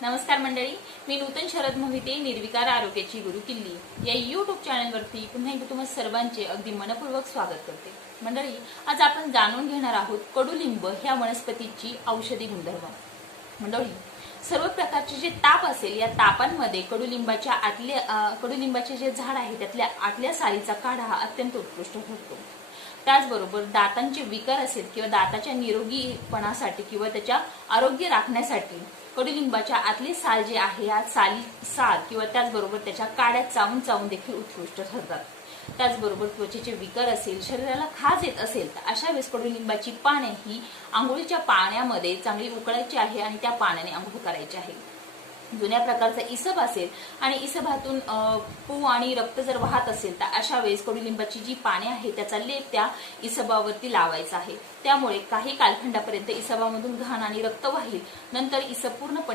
नमस्कार मंडळी, मी नूतन शरद मोहिते, निर्विकार आरोग्याची गुरु किल्ली या यूट्यूब चॅनलवरती पुन्हा एकदा तुम्हा सर्वांचे अगदी मनपूर्वक स्वागत करते। मंडळी, आज आपण जाणून घेणार आहोत कडुलिंब ह्या वनस्पतीची औषधी गुणधर्म। मंडळी, सर्व प्रकारचे जे ताप असेल या तापांमध्ये कडुलिंबाचे जे झाड आहे त्यातल्या आतल्या सालीचा काढा हा अत्यंत उत्कृष्ट ठरतो। त्याचबरोबर दातांचे विकार असेल किंवा दाताच्या निरोगीपणासाठी किंवा त्याच्या आरोग्य राखण्यासाठी कडुलिंबाच्या आतली साल जी आहे या साल किंवा त्याचबरोबर त्याच्या काड्या चावून चावून देखील उत्कृष्ट ठरतात। त्याचबरोबर त्वचेचे विकार असेल, शरीराला खाज येत असेल तर अशा वेळेस कडुलिंबाची पाने ही आंघोळीच्या पाण्यामध्ये चांगली उकळायची आहे आणि त्या पाण्याने आंघोळ करायची आहे। जुन्या प्रकारचा इसब असेल आणि इसबातून पू आणि रक्त जर वाहत असेल तर अशा वेळेस कडुलिंबाची जी पाने आहे त्याचा लेप त्या इसबावरती लावायचा आहे। त्यामुळे काही कालखंडापर्यंत इसबामधून घाण आणि रक्त वाहील, नंतर इसब पूर्णपणे